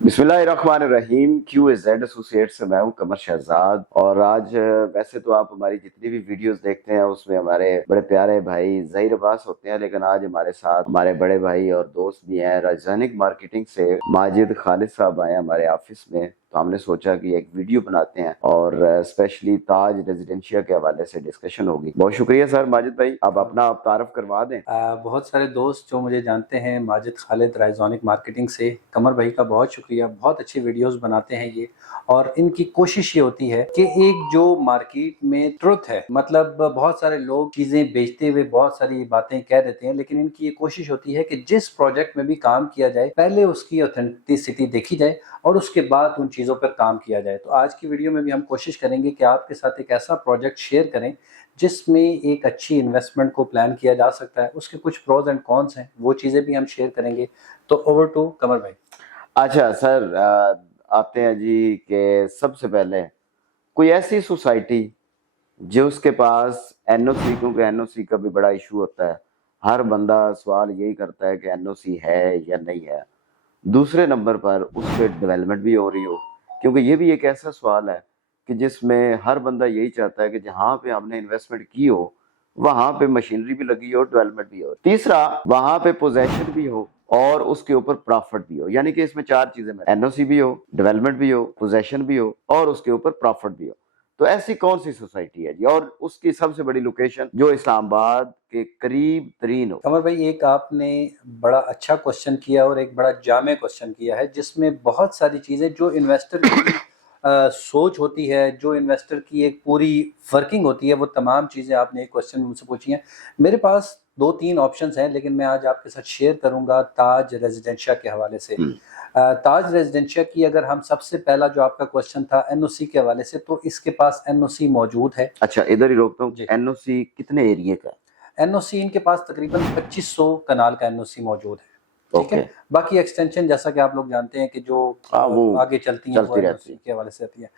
बिस्मिल्लाहिर्रहमानिर्रहीम। QAZ associate से मैं हूं कमर शहजाद। और आज वैसे तो आप हमारी जितनी भी वीडियोस देखते हैं उसमें हमारे बड़े प्यारे भाई ज़हीर अब्बास होते हैं, लेकिन आज हमारे साथ हमारे बड़े भाई और दोस्त भी हैं। राजधानी मार्केटिंग से माजिद खालिद साहब आए हमारे ऑफिस में, तो हमने सोचा कि एक वीडियो बनाते हैं और स्पेशली ताज रेजिडेंशिया के हवाले से डिस्कशन होगी। बहुत शुक्रिया सर। माजिद भाई, आप अपना आप तारफ करवा दें। बहुत सारे दोस्त जो मुझे जानते हैं, माजिद खालिद राइजोनिक मार्केटिंग से। कमर भाई का बहुत शुक्रिया, बहुत अच्छी वीडियोस बनाते हैं ये। और इनकी कोशिश ये होती है कि एक जो मार्केट में ट्रुथ है, मतलब बहुत सारे लोग चीज़ें बेचते हुए बहुत सारी बातें कह देते हैं, लेकिन इनकी ये कोशिश होती है कि जिस प्रोजेक्ट में भी काम किया जाए पहले उसकी ऑथेंटिसिटी देखी जाए और उसके बाद उन चीज़ों पर काम किया जाए। तो आज की वीडियो में भी हम कोशिश करेंगे कि आपके साथ एक ऐसा प्रोजेक्ट शेयर करें जिसमें एक अच्छी इन्वेस्टमेंट को प्लान किया जा सकता है, उसके कुछ प्रोज एंड कॉन्स हैं, वो चीज़ें भी हम शेयर करेंगे। तो ओवर टू कमर भाई। अच्छा सर, आते हैं जी कि सबसे पहले कोई ऐसी सोसाइटी जो उसके पास एनओसी, क्योंकि एनओसी का भी बड़ा इशू होता है, हर बंदा सवाल यही करता है कि एनओसी है या नहीं है। दूसरे नंबर पर उस पर डेवलपमेंट भी हो रही हो, क्योंकि ये भी एक ऐसा सवाल है कि जिसमें हर बंदा यही चाहता है कि जहाँ पे हमने इन्वेस्टमेंट की हो वहां पे मशीनरी भी लगी हो, डेवलपमेंट भी हो। तीसरा, वहां पे पोजेशन भी हो और उसके ऊपर प्रॉफिट भी हो। यानी कि इसमें चार चीजें, एनओसी भी हो, डेवलपमेंट भी हो, पोजेशन भी हो और उसके ऊपर प्रॉफिट भी हो। तो ऐसी कौन सी सोसाइटी है जी, और उसकी सबसे बड़ी लोकेशन जो इस्लामाबाद के करीब तरीन हो? कमर भाई, एक आपने बड़ा अच्छा क्वेश्चन किया और एक बड़ा जामे क्वेश्चन किया है, जिसमें बहुत सारी चीज़ें जो इन्वेस्टर की सोच होती है, जो इन्वेस्टर की एक पूरी वर्किंग होती है, वो तमाम चीज़ें आपने एक क्वेश्चन मुझसे पूछी हैं। मेरे पास दो तीन ऑप्शंस हैं, लेकिन मैं आज आपके साथ शेयर करूंगा ताज रेजिडेंशिया के हवाले से। ताज रेजिडेंशिया की अगर हम सबसे पहला जो आपका क्वेश्चन था एनओसी के हवाले से, तो इसके पास एनओसी मौजूद है। अच्छा, इधर ही रोकता हूँ। एनओसी कितने एरिया का? एनओसी इनके पास तकरीबन 2500 कनाल का एनओसी मौजूद है। ठीक है। बाकी एक्सटेंशन जैसा कि आप लोग जानते हैं कि जो वो आगे चलती हैं वो एनओसी के हवाले से आती है।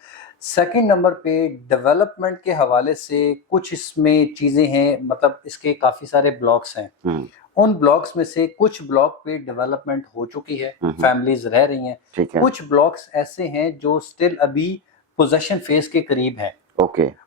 सेकंड नंबर पे डेवलपमेंट के हवाले से कुछ इसमें चीजें हैं, मतलब इसके काफी सारे ब्लॉक्स हैं। उन ब्लॉक्स में से कुछ ब्लॉक पे डेवलपमेंट हो चुकी है, फैमिलीज रह रही हैं। कुछ ब्लॉक्स ऐसे हैं जो स्टिल अभी पोजेशन फेज के करीब हैं।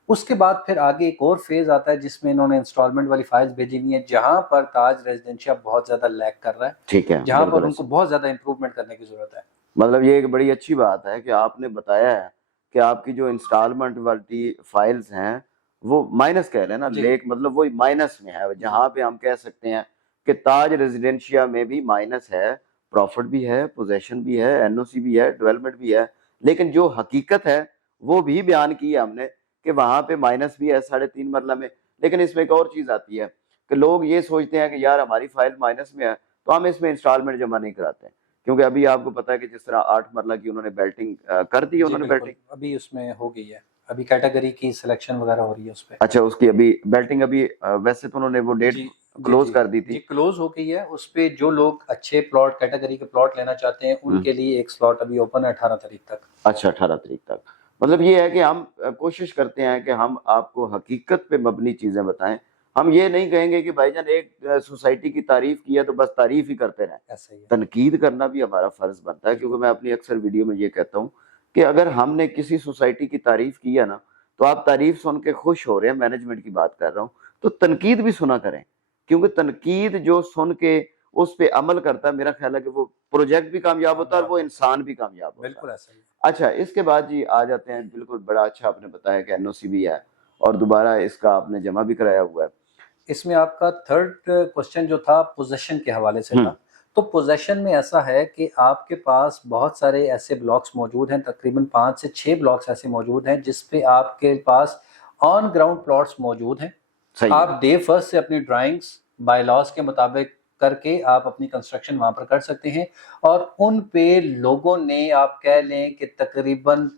उसके बाद फिर आगे एक और फेज आता है जिसमें इन्होंने इंस्टॉलमेंट वाली फाइल्स भेजी हुई है, जहां पर ताज रेजिडेंशिया बहुत ज्यादा लैग कर रहा है। ठीक है, जहां पर उनको बहुत ज्यादा इंप्रूवमेंट करने की जरूरत है। मतलब ये एक बड़ी अच्छी बात है कि आपने बताया है कि आपकी जो इंस्टॉलमेंट वाली फाइल्स हैं वो माइनस कह रहे हैं ना, लेक मतलब वो माइनस में है, जहां पे हम कह सकते हैं कि ताज रेजिडेंशिया में भी माइनस है, प्रॉफिट भी है, पोजेशन भी है, एनओसी भी है, डेवलपमेंट भी है। लेकिन जो हकीकत है वो भी बयान की है हमने कि वहां पे माइनस भी है 3.5 मरला में। लेकिन इसमें एक और चीज आती है कि लोग ये सोचते हैं कि यार हमारी फाइल माइनस में है तो हम इसमें इंस्टॉलमेंट जमा नहीं कराते, क्योंकि अभी आपको पता है कि जिस तरह 8 मरला की उन्होंने बेल्टिंग कर दी, उन्होंने बेल्टिंग अभी उसमें हो गई है, अभी कैटेगरी की सिलेक्शन वगैरह हो रही है उस पे। अच्छा, उसकी अभी बेल्टिंग अभी वैसे तो उन्होंने वो डेट क्लोज कर दी थी, क्लोज हो गई है। उस पे जो लोग अच्छे प्लॉट कैटेगरी के प्लॉट लेना चाहते हैं उनके लिए एक स्लॉट अभी ओपन है 18 तारीख तक। अच्छा, 18 तारीख तक। मतलब ये है कि हम कोशिश करते हैं कि हम आपको हकीकत पे मबनी चीजें बताएं। हम ये नहीं कहेंगे कि भाईजान एक सोसाइटी की तारीफ की है तो बस तारीफ ही करते रहें। ऐसा ही है। तनकीद करना भी हमारा फर्ज बनता है, क्योंकि मैं अपनी अक्सर वीडियो में ये कहता हूँ कि अगर हमने किसी सोसाइटी की तारीफ की है ना, तो आप तारीफ सुन के खुश हो रहे हैं, मैनेजमेंट की बात कर रहा हूँ, तो तनकीद भी सुना करें, क्योंकि तनकीद जो सुन के उस पे अमल करता है, मेरा ख्याल है कि वो प्रोजेक्ट भी कामयाब होता है और वो इंसान भी कामयाब होता है। बिल्कुल ऐसा ही। अच्छा, इसके बाद जी आ जाते हैं, बिल्कुल बड़ा अच्छा आपने बताया कि एनओसी भी है और दोबारा इसका आपने जमा भी कराया हुआ है। इसमें आपका थर्ड क्वेश्चन जो था पोजेशन के हवाले से था। तो पोजेशन में ऐसा है कि आपके पास बहुत सारे ऐसे ब्लॉक्स मौजूद हैं, तकरीबन 5 से 6 ब्लॉक्स ऐसे मौजूद हैं जिसपे आपके पास ऑन ग्राउंड प्लॉट्स मौजूद हैं। आप डे फर्स्ट से अपनी ड्राइंग्स बाय लॉज के मुताबिक करके आप अपनी कंस्ट्रक्शन वहां पर कर सकते हैं, और उन पे लोगों ने, आप कह लें कि तकरीबन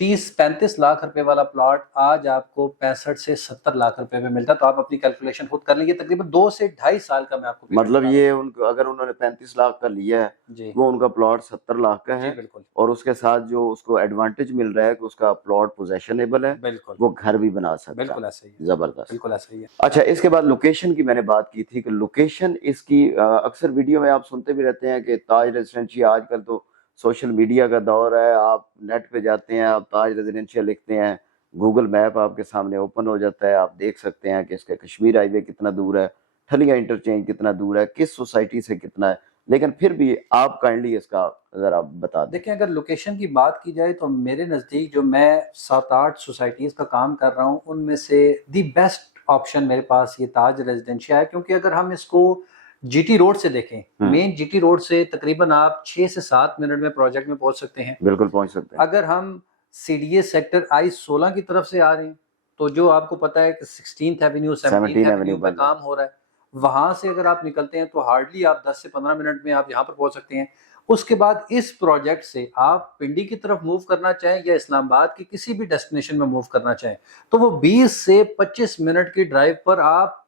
30-35 लाख रुपए वाला प्लॉट आज आपको 65 से 70 लाख रुपए में मिलता है। तो आप अपनी कैलकुलेशन खुद कर लेंगे, तकरीबन 2 से 2.5 साल का मैं आपको मतलब ये उनको अगर उन्होंने 35 लाख का लिया है वो उनका प्लॉट 70 लाख का है, और उसके साथ जो उसको एडवांटेज मिल रहा है कि उसका प्लॉट पोजेशनेबल है, वो घर भी बना सकता है। बिल्कुल ऐसा ही है, जबरदस्त, बिल्कुल ऐसा ही है। अच्छा, इसके बाद लोकेशन की मैंने बात की थी कि लोकेशन इसकी अक्सर वीडियो में आप सुनते भी रहते हैं कि ताज रेजिडेंशिया आजकल तो سوشل میڈیا کا دور ہے, آپ نیٹ پہ جاتے ہیں, آپ تاج ریزیڈینشیل لکھتے ہیں, گوگل میپ آپ کے سامنے اوپن ہو جاتا ہے, آپ دیکھ سکتے ہیں کہ اس کا کشمیر ہائی وے کتنا دور ہے, ٹھلیاں انٹرچینج کتنا دور ہے, کس سوسائٹی سے کتنا ہے. لیکن پھر بھی آپ کائنڈلی اس کا ذرا بتا دیں. دیکھیں اگر لوکیشن کی بات کی جائے تو میرے نزدیک جو میں 7-8 سوسائٹیز کا کام کر رہا ہوں ان میں سے دی بیسٹ آپشن میرے پاس یہ تاج ریزیڈینشیا ہے, کیونکہ اگر ہم اس کو جی ٹی روڈ سے دیکھیں, مین جی ٹی روڈ سے تقریباً آپ 6 سے 7 منٹ میں پروجیکٹ میں پہنچ سکتے ہیں. بالکل پہنچ سکتے ہیں. اگر ہم C D A sector I-16 کی طرف سے آ رہے ہیں تو جو آپ کو پتا ہے کہ 16th ایونیو 17th ایونیو پہ کام ہو رہا ہے, وہاں سے اگر آپ نکلتے ہیں تو ہارڈلی آپ 10 سے 15 منٹ میں آپ یہاں پر پہنچ سکتے ہیں. اس کے بعد اس پروجیکٹ سے آپ پنڈی کی طرف موو کرنا چاہیں یا اسلام آباد کی کسی بھی ڈیسٹینیشن میں موو کرنا چاہیں تو وہ 20 سے 25 منٹ کی ڈرائیو پر آپ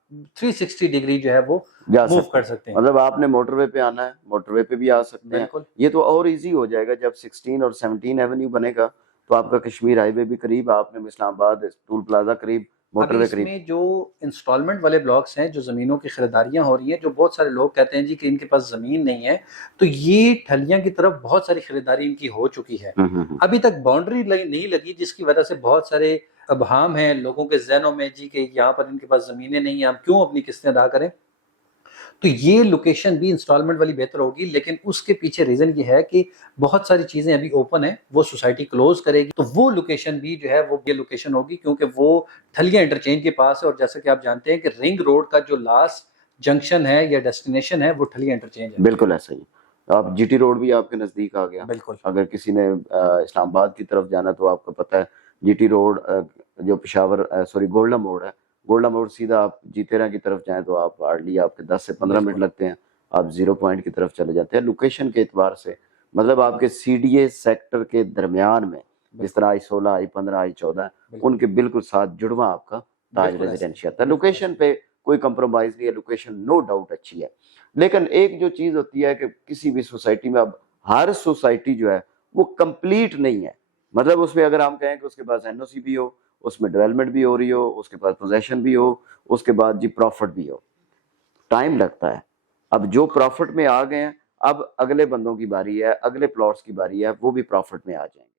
360 ڈگری جو ہے وہ موو کر سکتے ہیں. مطلب آپ نے موٹر وے پہ آنا ہے, موٹر وے پہ بھی آ سکتے ہیں. یہ تو اور ایزی ہو جائے گا جب 16 اور 17 ایونیو بنے گا تو آپ کا کشمیر ہائی وے بھی قریب, آپ نے اسلام آباد ٹول پلازا قریب, موٹر وے قریب. اس میں جو انسٹالمنٹ والے بلاکس ہیں, جو زمینوں کی خریداریاں ہو رہی ہیں, جو بہت سارے لوگ کہتے ہیں جی کہ ان کے پاس زمین نہیں ہے, تو یہ ٹھلیاں کی طرف بہت ساری خریداری ان کی ہو چکی ہے. ابھی تک باؤنڈری نہیں لگی, جس کی وجہ سے بہت سارے ابہام ہیں لوگوں کے ذہنوں میں جی کہ یہاں پر ان کے پاس زمینیں نہیں ہیں, ہم کیوں اپنی قسطیں ادا کریں. تو یہ لوکیشن بھی انسٹالمنٹ والی بہتر ہوگی, لیکن اس کے پیچھے ریزن یہ ہے کہ بہت ساری چیزیں ابھی اوپن ہیں, وہ سوسائٹی کلوز کرے گی تو وہ لوکیشن بھی جو ہے وہ یہ لوکیشن ہوگی, کیونکہ وہ ٹھلیاں انٹرچینج کے پاس ہے, اور جیسا کہ آپ جانتے ہیں کہ رنگ روڈ کا جو لاسٹ جنکشن ہے یا ڈیسٹینیشن ہے وہ ٹھلیاں انٹرچینج ہے. بالکل ایسا ہی. آپ جی ٹی روڈ بھی آپ کے نزدیک آ گیا. بالکل. اگر کسی نے اسلام آباد کی طرف جانا تو آپ کو پتہ ہے جی ٹی روڈ جو پشاور گولڈا موڑ ہے, گولڈا موڑ سیدھا آپ جیتیرا کی طرف جائیں تو آپ ہارڈلی آپ کے 10 سے 15 منٹ لگتے ہیں, آپ 0 پوائنٹ کی طرف چلے جاتے ہیں. لوکیشن کے اعتبار سے مطلب آپ کے سی ڈی اے سیکٹر کے درمیان میں جس طرح I-16, I-15, I-14 ان کے بالکل ساتھ جڑواں آپ کا تاج ریزیڈینشیا تھا. لوکیشن پہ کوئی کمپرومائز نہیں ہے, لوکیشن نو ڈاؤٹ اچھی ہے. لیکن ایک جو چیز ہوتی ہے کہ کسی بھی سوسائٹی میں, اب ہر سوسائٹی جو ہے وہ کمپلیٹ نہیں ہے. مطلب اس میں اگر ہم کہیں کہ اس کے پاس این او سی بھی ہو, اس میں ڈیولپمنٹ بھی ہو رہی ہو, اس کے پاس پوزیشن بھی ہو, اس کے بعد جی پروفٹ بھی ہو, ٹائم لگتا ہے. اب جو پروفٹ میں آ گئے ہیں, اب اگلے بندوں کی باری ہے, اگلے پلاٹس کی باری ہے, وہ بھی پروفٹ میں آ جائیں گے.